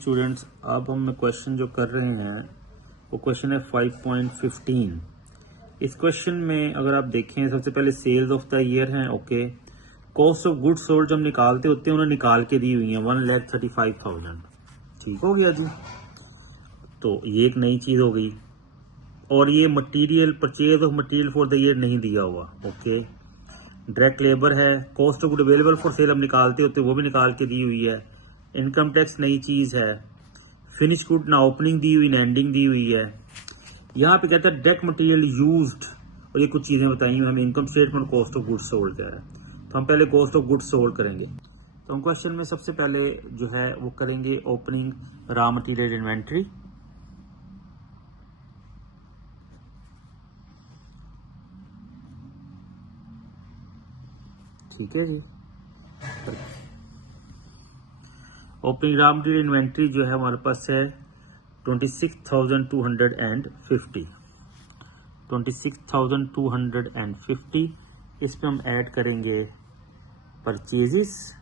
Students, अब हम question जो कर रहे हैं वो क्वेश्चन है 5.15। इस क्वेश्चन में अगर आप देखें, सबसे पहले सेल्स ऑफ द ईयर हैं, okay. Cost of goods sold जब निकालते होते हैं उन्हें निकाल के दी हुई है 1,35,000। ठीक हो गया जी। तो ये एक नई चीज हो गई। और ये material, purchase of material for the year नहीं दिया हुआ, ओके। डायरेक्ट लेबर है, cost of good available for sale हम निकालते होते हैं वो भी निकाल के दी हुई है। इनकम टैक्स नई चीज है। फिनिश गुड ना ओपनिंग दी हुई ना एंडिंग दी हुई है। यहाँ पे कहता है डायरेक्ट मटेरियल यूज्ड, और ये कुछ चीजें बताई हुई हमें। Income statement cost of goods sold क्या है, तो हम पहले कॉस्ट ऑफ गुड्स सोल्ड करेंगे। तो हम क्वेश्चन में सबसे पहले जो है वो करेंगे ओपनिंग रॉ मटेरियल इन्वेंट्री। ठीक है जी। ओपनिंग रॉ मटेरियल इन्वेंट्री जो है हमारे पास है 26,250। 26,250। इसमें हम ऐड करेंगे परचेजेस,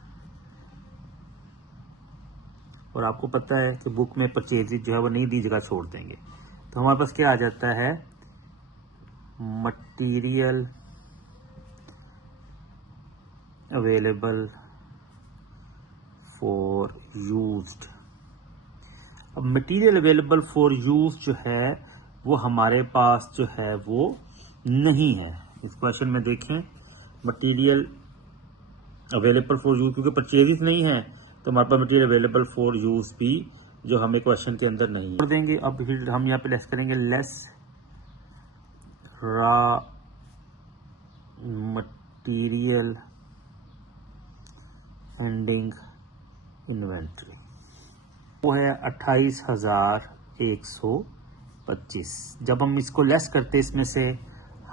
और आपको पता है कि बुक में परचेजेस जो है वो नहीं दी जगह छोड़ देंगे। तो हमारे पास क्या आ जाता है, मटेरियल अवेलेबल फॉर यूज्ड। अब मटेरियल अवेलेबल फॉर यूज जो है वो हमारे पास जो है वो नहीं है। इस क्वेश्चन में देखें, मटेरियल अवेलेबल फॉर यूज, क्योंकि परचेजेस नहीं है तो हमारे पास मटेरियल अवेलेबल फॉर यूज भी जो हमें क्वेश्चन के अंदर नहीं है। देंगे अब फिर हम यहाँ पे लेस करेंगे, less raw material ending inventory, वो है 28,125। जब हम इसको लेस करते इसमें से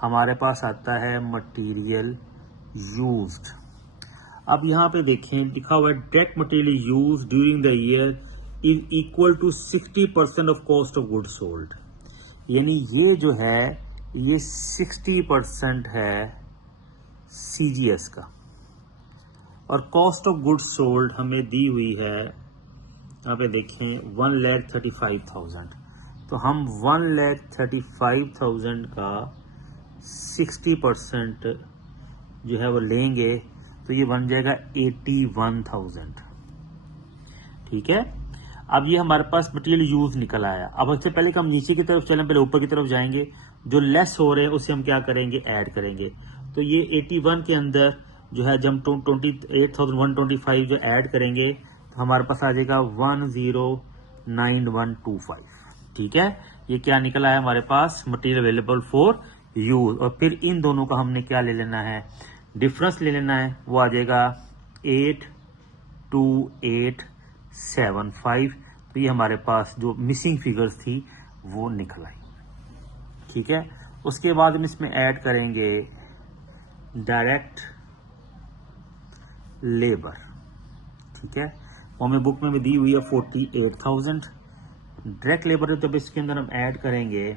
हमारे पास आता है मटेरियल यूज्ड। अब यहाँ पे देखें लिखा हुआ है direct material used during the year is equal to 60% of cost of goods sold. यानी ये जो है ये 60% है सीजीएस का, और कॉस्ट ऑफ गुड्स सोल्ड हमें दी हुई है, यहाँ पे देखें 1,35,000। तो हम 1,35,000 का 60% जो है वो लेंगे तो ये बन जाएगा 81,000। ठीक है। अब ये हमारे पास मटेरियल यूज निकल आया। अब इससे पहले कि हम नीचे की तरफ चलें, पहले ऊपर की तरफ जाएंगे। जो लेस हो रहे हैं उसे हम क्या करेंगे, ऐड करेंगे। तो ये 81 के अंदर जो है जब 28,125 जो ऐड करेंगे तो हमारे पास आ जाएगा 109125। ठीक है। ये क्या निकला है हमारे पास, मटेरियल अवेलेबल फॉर यूज। और फिर इन दोनों का हमने क्या ले लेना है, डिफरेंस ले लेना है। वो आ जाएगा 82875। तो ये हमारे पास जो मिसिंग फिगर्स थी वो निकल आई। ठीक है। उसके बाद हम इसमें ऐड करेंगे डायरेक्ट लेबर। ठीक है। वो हमें बुक में भी दी हुई है 48,000। डायरेक्ट लेबर जब इसके अंदर हम ऐड करेंगे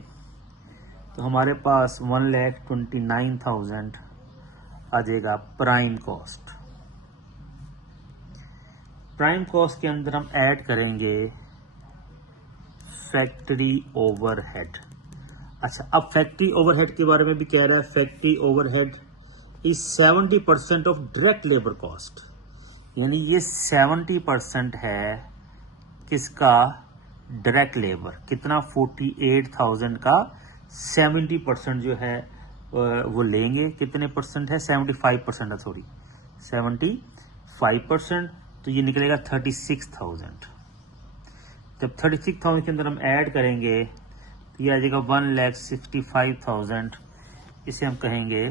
तो हमारे पास 1,29,000 आ जाएगा प्राइम कॉस्ट। प्राइम कॉस्ट के अंदर हम ऐड करेंगे फैक्ट्री ओवरहेड। अच्छा, अब फैक्ट्री ओवरहेड के बारे में भी कह रहा है, factory overhead is 70% of direct labour cost. यानी ये 70% है किसका, डायरेक्ट लेबर। कितना, 48,000 का 70% जो है वो लेंगे। कितने परसेंट है, 75% है, सॉरी 75%। तो ये निकलेगा 36,000। जब 36,000 के अंदर हम ऐड करेंगे तो ये आ जाएगा 1,65,000। इसे हम कहेंगे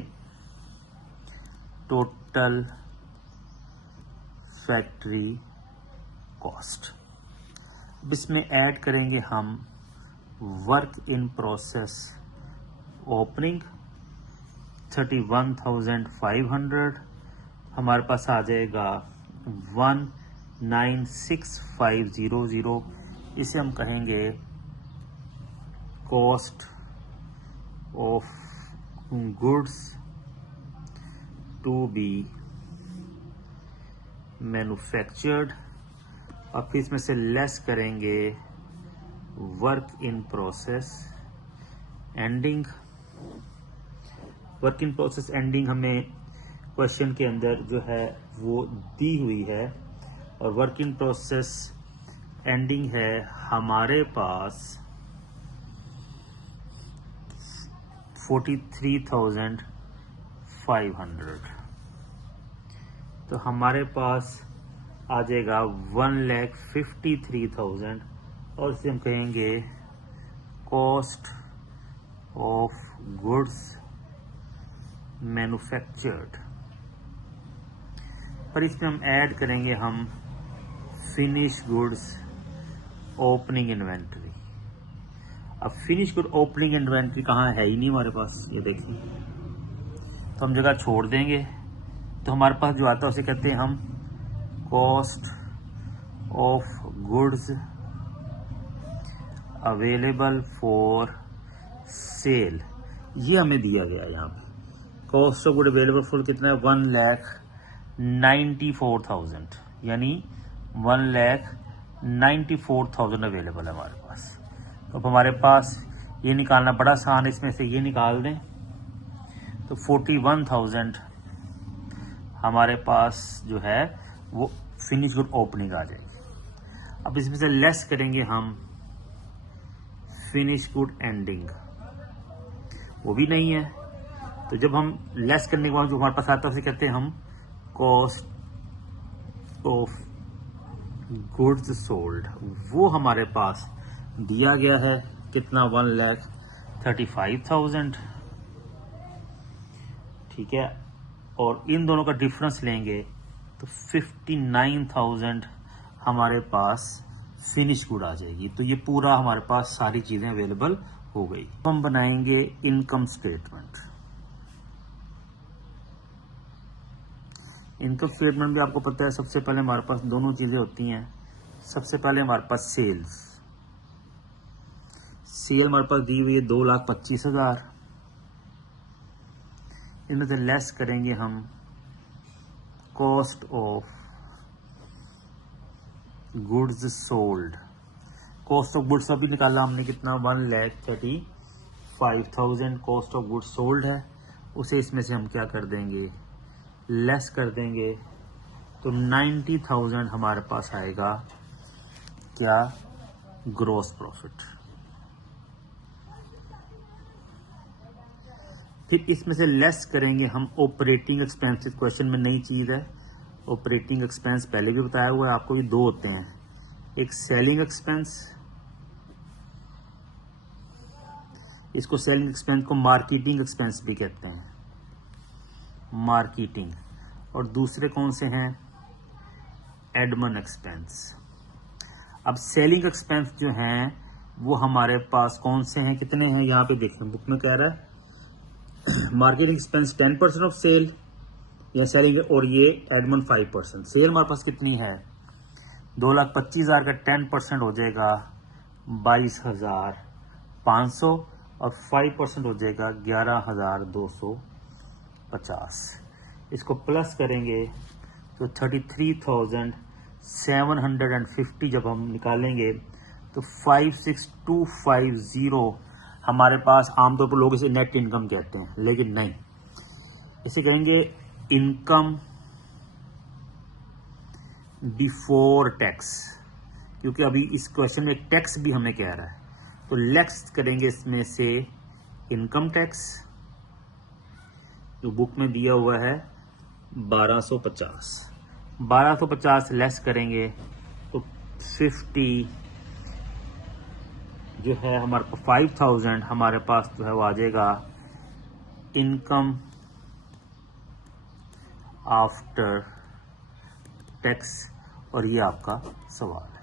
टोटल फैक्ट्री कॉस्ट। अब इसमें ऐड करेंगे हम वर्क इन प्रोसेस ओपनिंग 31,500। हमारे पास आ जाएगा 196,500। इसे हम कहेंगे cost of goods to be manufactured. अब फिर इसमें से लेस करेंगे work in process ending. Work in process ending हमें क्वेश्चन के अंदर जो है वो दी हुई है, और वर्क इन प्रोसेस एंडिंग है हमारे पास 43,500। तो हमारे पास आ जाएगा 1,53,000, और इसे हम कहेंगे कॉस्ट ऑफ गुड्स मैन्युफैक्चर्ड। पर इसमें हम ऐड करेंगे हम फिनिश गुड्स ओपनिंग इन्वेंट्री। अब फिनिश गुड ओपनिंग इन्वेंट्री कहाँ है ही नहीं हमारे पास, ये देखिए। तो हम जगह छोड़ देंगे, तो हमारे पास जो आता है उसे कहते हैं हम cost of goods available for sale. ये हमें दिया गया है यहाँ पे। Cost of good available for कितना है, 1,94,000, यानी 1,94,000 अवेलेबल है हमारे पास। तो अब हमारे पास ये निकालना बड़ा आसान है, इसमें से ये निकाल दें तो 41,000 हमारे पास जो है वो फिनिश गुड ओपनिंग आ जाएगी। अब इसमें से लेस करेंगे हम फिनिश गुड एंडिंग, वो भी नहीं है। तो जब हम लेस करने के बाद जो हमारे पास आता है उसे कहते हैं हम कॉस्ट ऑफ गुड्स सोल्ड। वो हमारे पास दिया गया है कितना, 1,35,000, ठीक है। और इन दोनों का डिफरेंस लेंगे तो 59,000 हमारे पास फिनिश गुड आ जाएगी। तो ये पूरा हमारे पास सारी चीजें अवेलेबल हो गई। हम बनाएंगे इनकम स्टेटमेंट। इनकम स्टेटमेंट भी आपको पता है, सबसे पहले हमारे पास दोनों चीजें होती हैं। सबसे पहले हमारे पास सेल हमारे पास दी हुई है 2,25,000। इनमें से लेस करेंगे हम cost of goods sold. Cost of goods अभी निकाला हमने कितना, 1,35,000 कॉस्ट ऑफ गुड्स सोल्ड है। उसे इसमें से हम क्या कर देंगे, लेस कर देंगे, तो 90,000 हमारे पास आएगा क्या, ग्रॉस प्रॉफिट। फिर इसमें से लेस करेंगे हम ऑपरेटिंग एक्सपेंसेस। क्वेश्चन में नई चीज है, ऑपरेटिंग एक्सपेंस पहले भी बताया हुआ है आपको, भी दो होते हैं, एक सेलिंग एक्सपेंस, इसको सेलिंग एक्सपेंस को मार्केटिंग एक्सपेंस भी कहते हैं, मार्केटिंग। और दूसरे कौन से हैं, एडमिन एक्सपेंस। अब सेलिंग एक्सपेंस जो हैं वो हमारे पास कौन से हैं, कितने हैं, यहाँ पे देखें बुक में कह रहा है मार्केटिंग एक्सपेंस 10% ऑफ सेल या सेलिंग, और ये एडमिन 5%। सेल हमारे पास कितनी है, 2,25,000 का 10% हो जाएगा 22,500, और 5% हो जाएगा 11,250। इसको प्लस करेंगे तो 33,750 जब हम निकालेंगे तो 56,250 हमारे पास। आमतौर पर लोग इसे नेट इनकम कहते हैं, लेकिन नहीं, इसे कहेंगे इनकम बिफोर टैक्स, क्योंकि अभी इस क्वेश्चन में एक टैक्स भी हमें कह रहा है। तो लेस करेंगे इसमें से इनकम टैक्स, जो बुक में दिया हुआ है 1250 लेस करेंगे तो 50 जो है हमारे पास 5,000 हमारे पास जो है वो आ जाएगा इनकम आफ्टर टैक्स। और ये आपका सवाल है।